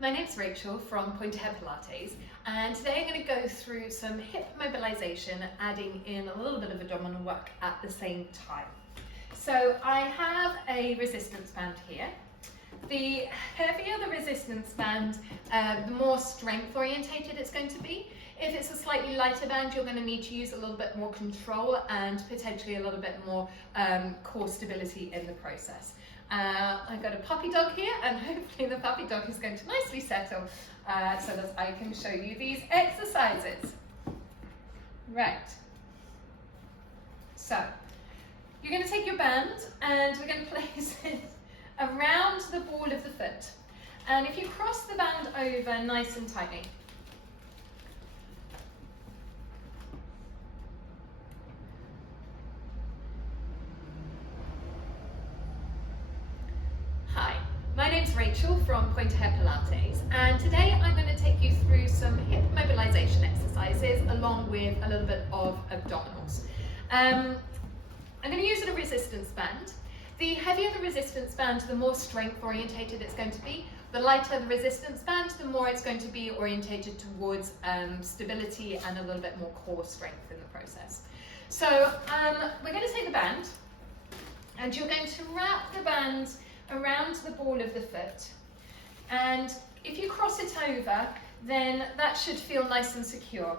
My name's Rachel from Pointe Ahead Pilates, and today I'm going to go through some hip mobilization, adding in a little bit of abdominal work at the same time. So I have a resistance band here. The heavier the resistance band, the more strength orientated it's going to be. If it's a slightly lighter band, you're going to need to use a little bit more control and potentially a little bit more core stability in the process. I've got a puppy dog here, and hopefully the puppy dog is going to nicely settle so that I can show you these exercises. Right. So, you're going to take your band and we're going to place it around the ball of the foot. And if you cross the band over nice and tightly, my name's Rachel from Pointe Ahead Pilates, and today I'm going to take you through some hip mobilization exercises along with a little bit of abdominals. I'm going to use a resistance band. The heavier the resistance band, the more strength orientated it's going to be. The lighter the resistance band, the more it's going to be orientated towards stability and a little bit more core strength in the process. So we're going to take the band, and you're going to wrap the band around the ball of the foot, and if you cross it over, then that should feel nice and secure.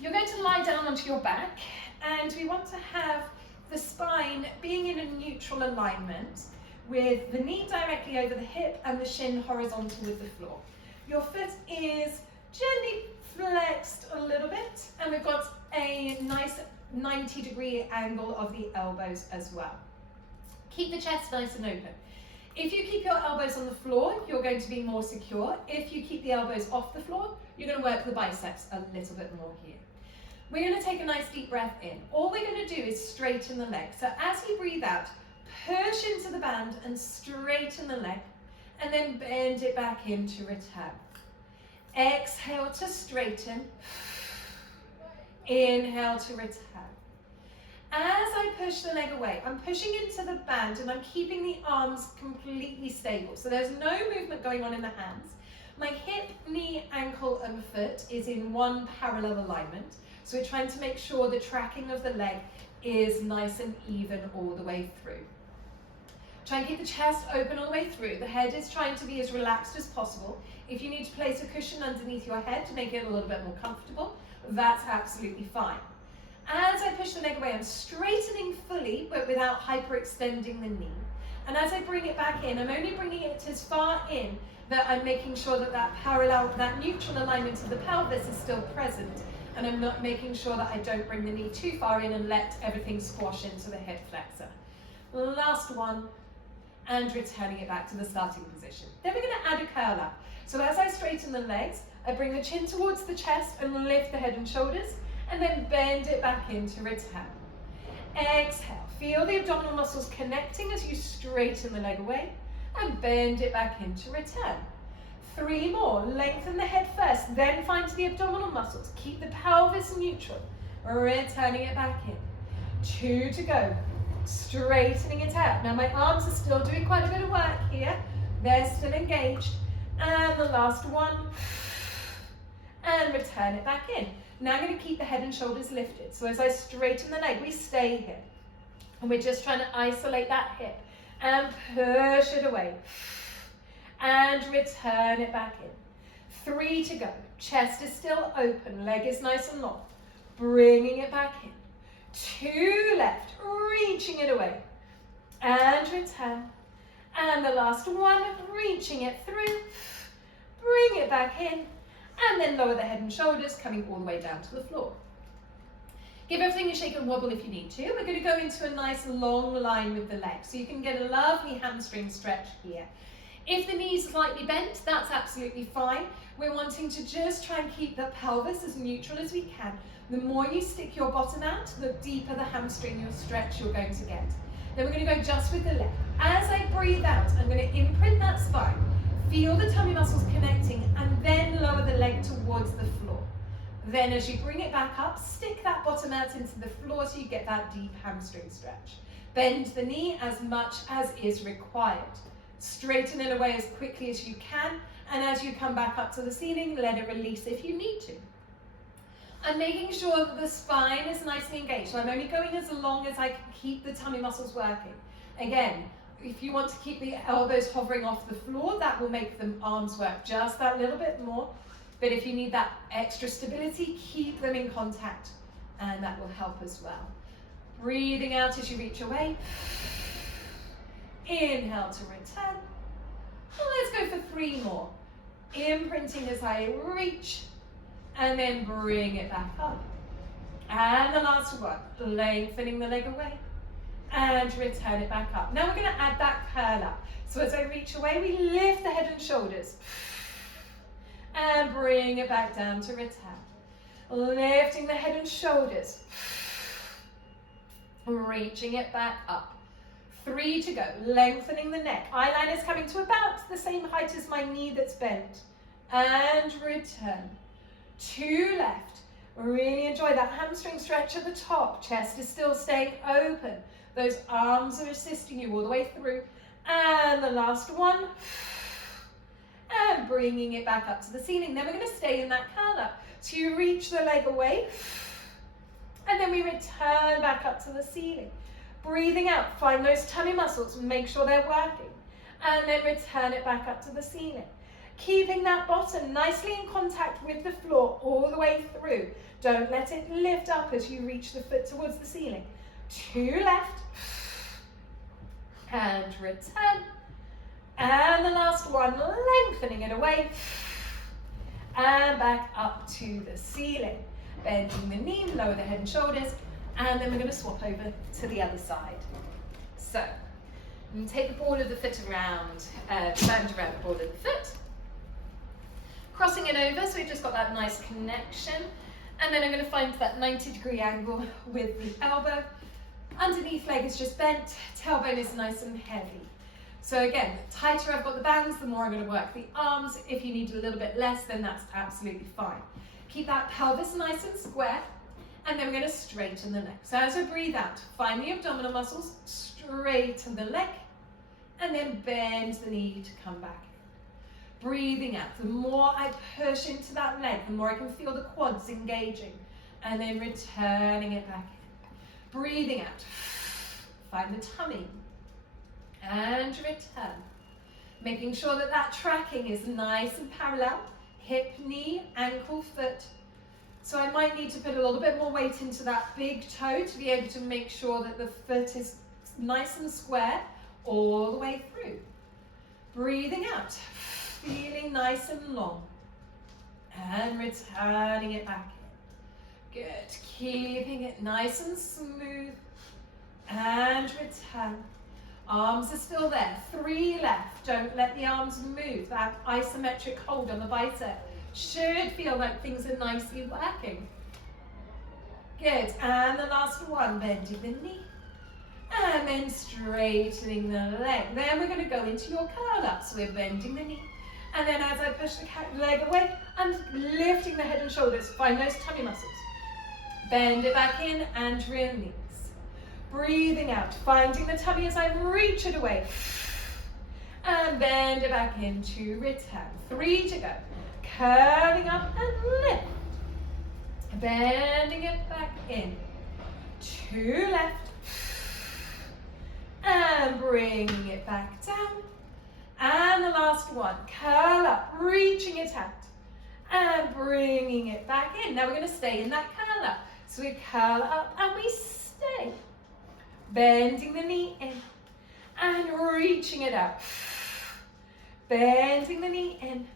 You're going to lie down onto your back, and we want to have the spine being in a neutral alignment with the knee directly over the hip and the shin horizontal with the floor. Your foot is gently flexed a little bit, and we've got a nice 90-degree angle of the elbows as well. Keep the chest nice and open. If you keep your elbows on the floor, you're going to be more secure. If you keep the elbows off the floor, you're going to work the biceps a little bit more here. We're going to take a nice deep breath in. All we're going to do is straighten the leg. So as you breathe out, push into the band and straighten the leg, and then bend it back in to return. Exhale to straighten. Inhale to return. As I push the leg away, I'm pushing into the band and I'm keeping the arms completely stable. So there's no movement going on in the hands. My hip, knee, ankle and foot is in one parallel alignment. So we're trying to make sure the tracking of the leg is nice and even all the way through. Try and keep the chest open all the way through. The head is trying to be as relaxed as possible. If you need to place a cushion underneath your head to make it a little bit more comfortable, that's absolutely fine. As I push the leg away, I'm straightening fully, but without hyperextending the knee. And as I bring it back in, I'm only bringing it as far in that I'm making sure that that neutral alignment of the pelvis is still present. And I'm not making sure that I don't bring the knee too far in and let everything squash into the hip flexor. Last one, and returning it back to the starting position. Then we're going to add a curl up. So as I straighten the legs, I bring the chin towards the chest and lift the head and shoulders, and then bend it back in to return. Exhale, feel the abdominal muscles connecting as you straighten the leg away, and bend it back in to return. 3 more, lengthen the head first, then find the abdominal muscles. Keep the pelvis neutral, returning it back in. 2 to go, straightening it out. Now my arms are still doing quite a bit of work here. They're still engaged. And the last one, and return it back in. Now I'm going to keep the head and shoulders lifted. So as I straighten the leg, we stay here. And we're just trying to isolate that hip and push it away. And return it back in. 3 to go. Chest is still open. Leg is nice and long. Bringing it back in. 2 left. Reaching it away. And return. And the last one. Reaching it through. Bring it back in. And then lower the head and shoulders, coming all the way down to the floor. Give everything a shake and wobble if you need to. We're going to go into a nice long line with the legs, so you can get a lovely hamstring stretch here. If the knee's slightly bent, that's absolutely fine. We're wanting to just try and keep the pelvis as neutral as we can. The more you stick your bottom out, the deeper the hamstring your stretch you're going to get. Then we're going to go just with the leg. As I breathe out, I'm going to imprint that spine. Feel the tummy muscles connecting, and then lower the leg towards the floor. Then as you bring it back up, stick that bottom out into the floor so you get that deep hamstring stretch. Bend the knee as much as is required. Straighten it away as quickly as you can, And as you come back up to the ceiling, let it release if you need to. I'm making sure that the spine is nicely engaged. So I'm only going as long as I can keep the tummy muscles working. Again, if you want to keep the elbows hovering off the floor, that will make the arms work just that little bit more. But if you need that extra stability, keep them in contact, and that will help as well. Breathing out as you reach away. Inhale to return. And let's go for 3 more. Imprinting as I reach, and then bring it back up. And the last one, lengthening the leg away, and return it back up. Now we're going to add that curl up. So as I reach away, we lift the head and shoulders, and bring it back down to return. Lifting the head and shoulders, reaching it back up. 3 to go, lengthening the neck. Eyeliner is coming to about the same height as my knee that's bent. And return. 2 left. Really enjoy that hamstring stretch at the top. Chest is still staying open. Those arms are assisting you all the way through. And the last one. And bringing it back up to the ceiling. Then we're going to stay in that curl up. So you reach the leg away. And then we return back up to the ceiling. Breathing out, find those tummy muscles and make sure they're working. And then return it back up to the ceiling. Keeping that bottom nicely in contact with the floor all the way through. Don't let it lift up as you reach the foot towards the ceiling. 2 left. And return. And the last one, lengthening it away. And back up to the ceiling. Bending the knee, lower the head and shoulders. And then we're going to swap over to the other side. So, you take the ball of the foot around, bend around the ball of the foot. Crossing it over, so we've just got that nice connection. And then I'm going to find that 90-degree angle with the elbow. Underneath leg is just bent, tailbone is nice and heavy. So again, the tighter I've got the bands, the more I'm going to work the arms. If you need a little bit less, then that's absolutely fine. Keep that pelvis nice and square. And then we're going to straighten the neck. So as I breathe out, find the abdominal muscles, straighten the leg, and then bend the knee to come back in. Breathing out. The more I push into that leg, the more I can feel the quads engaging. And then returning it back in. Breathing out. Find the tummy. And return. Making sure that that tracking is nice and parallel. Hip, knee, ankle, foot. So I might need to put a little bit more weight into that big toe to be able to make sure that the foot is nice and square all the way through. Breathing out, feeling nice and long. And returning it back in. Good, keeping it nice and smooth. And return. Arms are still there, 3 left. Don't let the arms move. That isometric hold on the bicep should feel like things are nicely working. Good, and the last one, bending the knee. And then straightening the leg. Then we're going to go into your curl up. So we're bending the knee. And then as I push the leg away, I'm lifting the head and shoulders. Find those tummy muscles. Bend it back in and release. Breathing out, finding the tummy as I reach it away. And bend it back in to return. 3 to go. Curling up and lift. Bending it back in. 2 left. And bringing it back down. And the last one. Curl up, reaching it out. And bringing it back in. Now we're going to stay in that curl up. So we curl up and we stay. Bending the knee in. And reaching it out. Bending the knee in.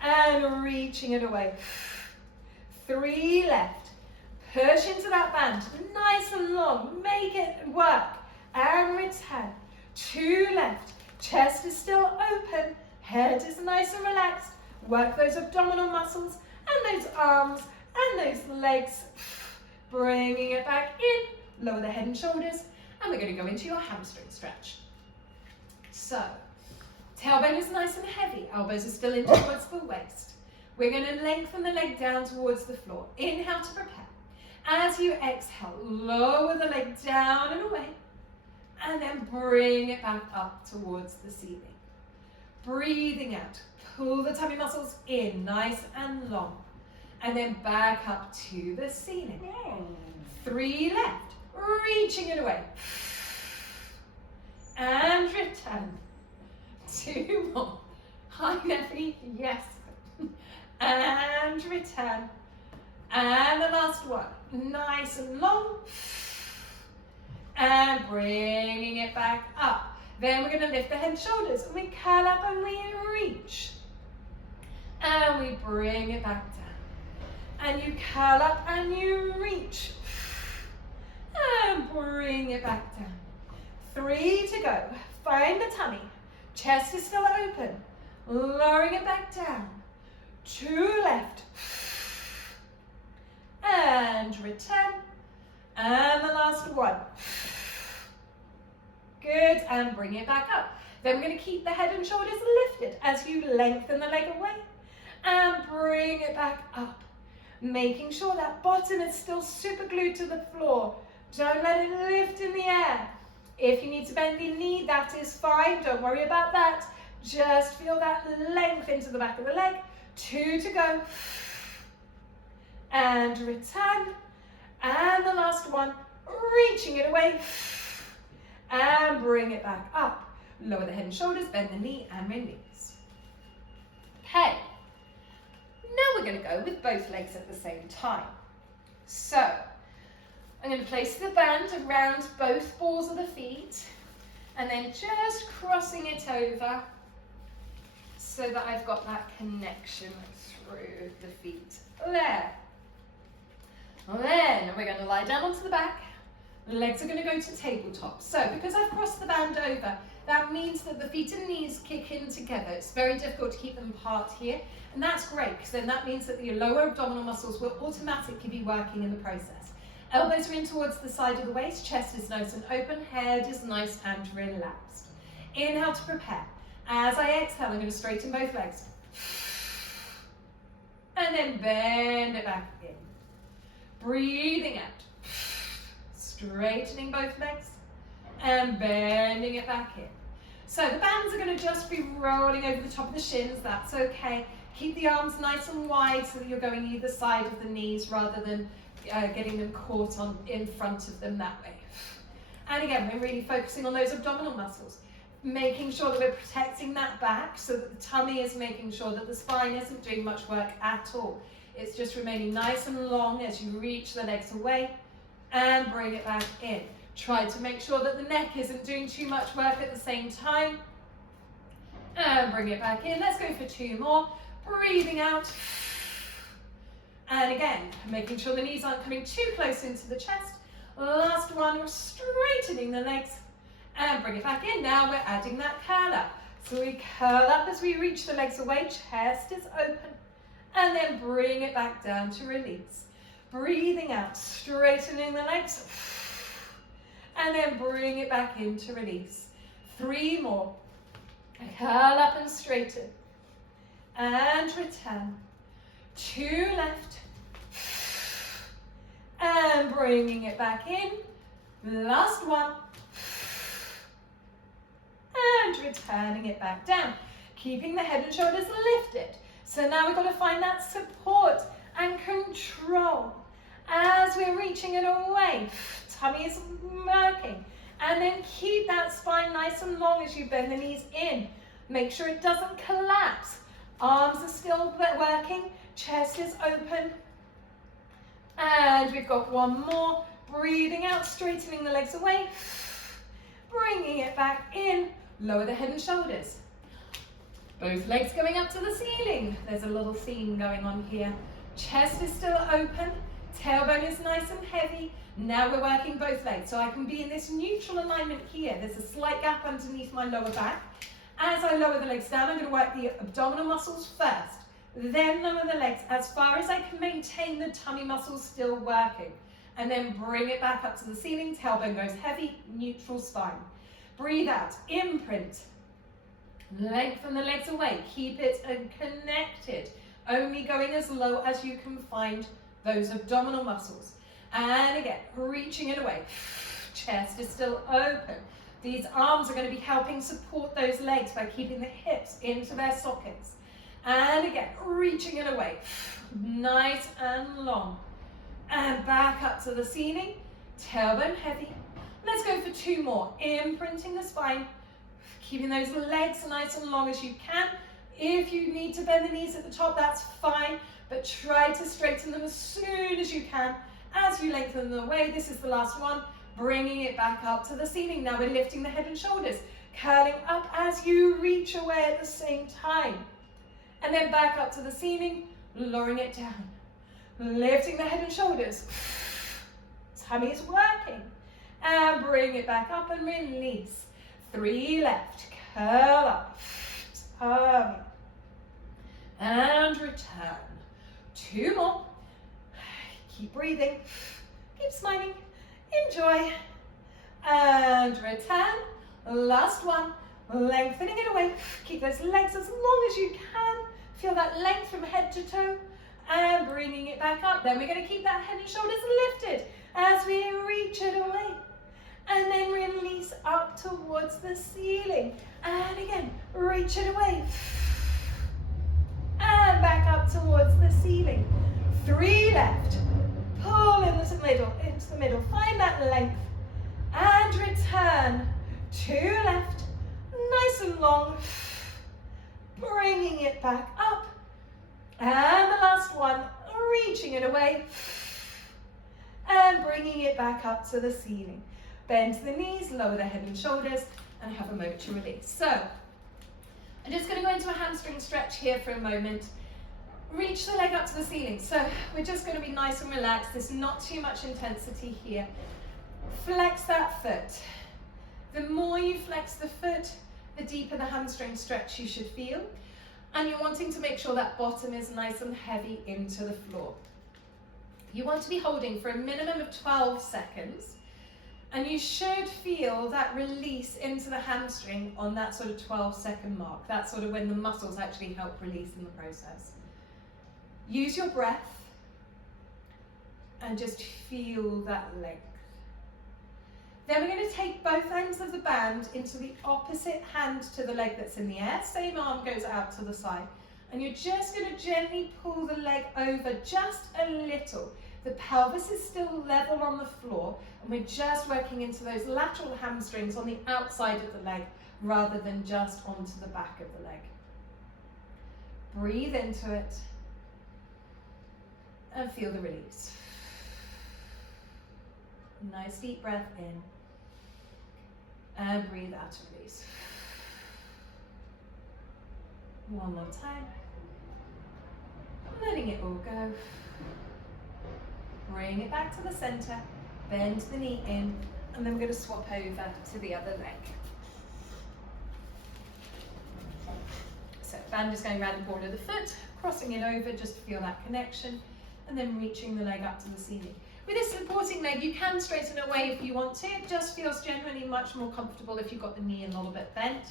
And reaching it away. 3 left. Push into that band, nice and long. Make it work. And return. 2 left. Chest is still open. Head is nice and relaxed. Work those abdominal muscles and those arms and those legs. Bringing it back in. Lower the head and shoulders. And we're going to go into your hamstring stretch. So, tailbone is nice and heavy. Elbows are still in towards the waist. We're going to lengthen the leg down towards the floor. Inhale to prepare. As you exhale, lower the leg down and away. And then bring it back up towards the ceiling. Breathing out. Pull the tummy muscles in, nice and long. And then back up to the ceiling. 3 left, reaching it away. And return. 2 more. Hi, Neffy, yes. And return. And the last one, nice and long. And bringing it back up. Then we're going to lift the head and shoulders. And we curl up and we reach. And we bring it back down. And you curl up and you reach. And bring it back down. 3 to go. Find the tummy. Chest is still open. Lowering it back down. 2 left. And return. And the last one. Good. And bring it back up. Then we're going to keep the head and shoulders lifted as you lengthen the leg away. And bring it back up. Making sure that bottom is still super glued to the floor. Don't let it lift in the air. If you need to bend the knee, that is fine. Don't worry about that. Just feel that length into the back of the leg. 2 to go. And return. And the last one, reaching it away. And bring it back up. Lower the head and shoulders, bend the knee and release. Okay. Now we're going to go with both legs at the same time. So, I'm going to place the band around both balls of the feet and then just crossing it over so that I've got that connection through the feet. There. Then we're going to lie down onto the back. The legs are going to go to tabletop. So, because I've crossed the band over, that means that the feet and knees kick in together. It's very difficult to keep them apart here. And that's great, because then that means that your lower abdominal muscles will automatically be working in the process. Elbows are in towards the side of the waist, chest is nice and open, head is nice and relaxed. Inhale to prepare. As I exhale, I'm going to straighten both legs. And then bend it back in. Breathing out. Straightening both legs. And bending it back in. So the bands are going to just be rolling over the top of the shins, that's okay. Keep the arms nice and wide so that you're going either side of the knees rather than getting them caught on in front of them that way. And again, we're really focusing on those abdominal muscles, making sure that we're protecting that back so that the tummy is making sure that the spine isn't doing much work at all. It's just remaining nice and long as you reach the legs away and bring it back in. Try to make sure that the neck isn't doing too much work at the same time. And bring it back in. Let's go for 2 more. Breathing out. And again, making sure the knees aren't coming too close into the chest. Last one, straightening the legs. And bring it back in. Now we're adding that curl up. So we curl up as we reach the legs away. Chest is open. And then bring it back down to release. Breathing out, straightening the legs. And then bring it back in to release. 3 more. Curl up and straighten. And return. 2 left. And bringing it back in. Last one. And returning it back down. Keeping the head and shoulders lifted. So now we've got to find that support and control. As we're reaching it away, tummy is working. And then keep that spine nice and long as you bend the knees in. Make sure it doesn't collapse. Arms are still working, chest is open. And we've got 1 more. Breathing out, straightening the legs away. Bringing it back in. Lower the head and shoulders. Both legs going up to the ceiling. There's a little theme going on here. Chest is still open. Tailbone is nice and heavy. Now we're working both legs. So I can be in this neutral alignment here. There's a slight gap underneath my lower back. As I lower the legs down, I'm going to work the abdominal muscles first. Then lower the legs as far as I can maintain the tummy muscles still working. And then bring it back up to the ceiling. Tailbone goes heavy, neutral spine. Breathe out, imprint. Lengthen the legs away. Keep it connected. Only going as low as you can find those abdominal muscles. And again, reaching it away. Chest is still open. These arms are going to be helping support those legs by keeping the hips into their sockets. And again, reaching it away. Nice and long. And back up to the ceiling, tailbone heavy. Let's go for 2 more. Imprinting the spine, keeping those legs nice and long as you can. If you need to bend the knees at the top, that's fine, but try to straighten them as soon as you can. As you lengthen them away, this is the last one, bringing it back up to the ceiling. Now we're lifting the head and shoulders, curling up as you reach away at the same time. And then back up to the ceiling, lowering it down. Lifting the head and shoulders. Tummy is working. And bring it back up and release. 3 left. Curl up. Tummy. And return. 2 more. Keep breathing. Keep smiling. Enjoy. And return. Last one. Lengthening it away. Keep those legs as long as you can. Feel that length from head to toe. And bringing it back up. Then we're going to keep that head and shoulders lifted as we reach it away. And then release up towards the ceiling. And again, reach it away. And back up towards the ceiling. 3 left. Pull into the middle. Find that length. And return. 2 left. Nice and long. Bringing it back up. And the last one, reaching it away. And bringing it back up to the ceiling. Bend the knees, lower the head and shoulders, and have a moment to release. So, I'm just going to go into a hamstring stretch here for a moment. Reach the leg up to the ceiling. So, we're just going to be nice and relaxed. There's not too much intensity here. Flex that foot. The more you flex the foot, the deeper the hamstring stretch you should feel. And you're wanting to make sure that bottom is nice and heavy into the floor. You want to be holding for a minimum of 12 seconds. And you should feel that release into the hamstring on that sort of 12-second mark. That's sort of when the muscles actually help release in the process. Use your breath and just feel that length. Then we're going to take both ends of the band into the opposite hand to the leg that's in the air. Same arm goes out to the side. And you're just going to gently pull the leg over just a little. The pelvis is still level on the floor, and we're just working into those lateral hamstrings on the outside of the leg rather than just onto the back of the leg. Breathe into it and feel the release. Nice deep breath in and breathe out to release. One more time. Letting it all go. Bring it back to the center, bend the knee in, and then we're going to swap over to the other leg. So band is going around the border of the foot, crossing it over just to feel that connection, and then reaching the leg up to the ceiling. With this supporting leg, you can straighten it away if you want to. It just feels generally much more comfortable if you've got the knee a little bit bent.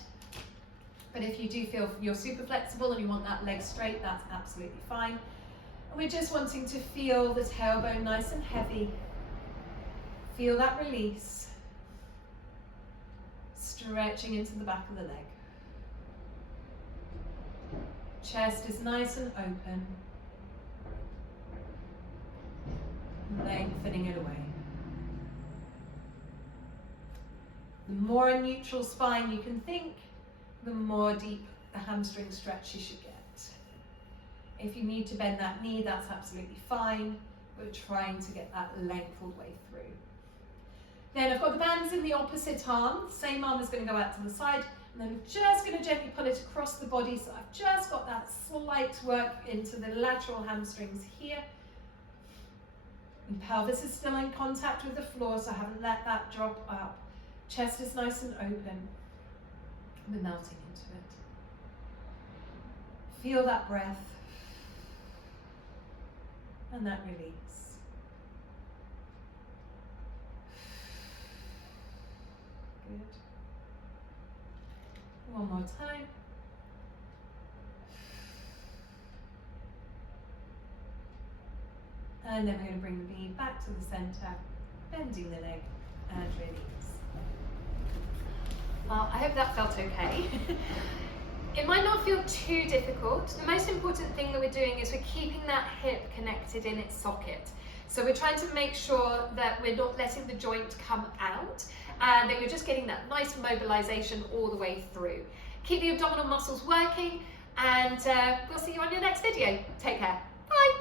But if you do feel you're super flexible and you want that leg straight, that's absolutely fine. And we're just wanting to feel the tailbone nice and heavy. Feel that release. Stretching into the back of the leg. Chest is nice and open. Lengthening it away. The more neutral spine you can think, the more deep the hamstring stretch you should get. If you need to bend that knee, that's absolutely fine. We're trying to get that length all the way through. Then I've got the bands in the opposite arm. Same arm is going to go out to the side. And then I'm just going to gently pull it across the body. So I've just got that slight work into the lateral hamstrings here. And pelvis is still in contact with the floor, so I haven't let that drop up. Chest is nice and open. We're melting into it. Feel that breath. And that release. Good. One more time. And then we're going to bring the knee back to the center, bending the leg and release. Well, I hope that felt okay. It might not feel too difficult. The most important thing that we're doing is we're keeping that hip connected in its socket. So we're trying to make sure that we're not letting the joint come out and that you're just getting that nice mobilization all the way through. Keep the abdominal muscles working, and we'll see you on your next video. Take care. Bye.